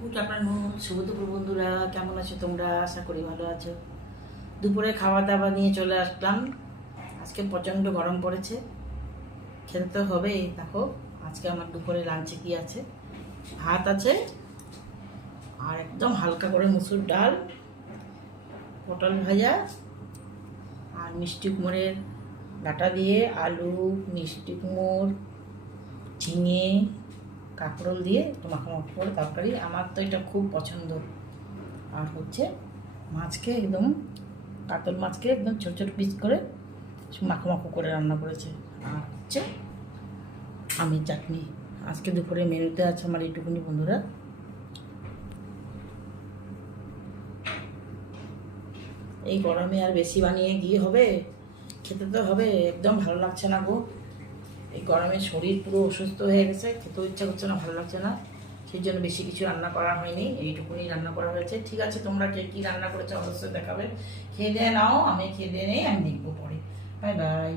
Good afternoon, শুভ দুপুর বন্ধুরা। কেমন আছো তোমরা? আশা করি ভালো আছো। দুপুরে খাওয়া দাওয়া নিয়ে চলে আসলাম। আজকে প্রচণ্ড গরম পড়েছে, খেতে তো হবেই। দেখো আজকে আমার দুপুরে লাঞ্চে কি আছে, ভাত আছে আর একদম হালকা করে মুসুর ডাল, পটল ভাজা আর মিষ্টি কুমড়ের ডাঁটা দিয়ে আলু, মিষ্টি কুমড়, ঝিঙে, কাঁকরোল দিয়ে একটু মাখামাখি করে তরকারি। আমার তো এটা খুব পছন্দ। আর হচ্ছে মাছকে একদম, কাতল মাছকে একদম ছোট ছোট পিস করে মাখো করে রান্না করেছে। আর হচ্ছে আমের চাটনি। আজকে দুপুরে মেনুতে আছে আমার এইটুকুনি বন্ধুরা। এই গরমে আর বেশি বানিয়ে গিয়ে হবে, খেতে তো হবে। একদম ভালো লাগছে না গো, এই গরমে শরীর পুরো অসুস্থ হয়ে গেছে, খেতেও ইচ্ছা করছে না, ভালো লাগছে না। সেই জন্য বেশি কিছু রান্না করা হয়নি, এইটুকুনি রান্না করা হয়েছে। ঠিক আছে, তোমরা কে কী রান্না করেছো অবশ্যই দেখাবে। খেয়ে দিয়ে নাও, আমি খেয়ে দিয়ে নেই, আমি দেখবো পরে। Bye bye.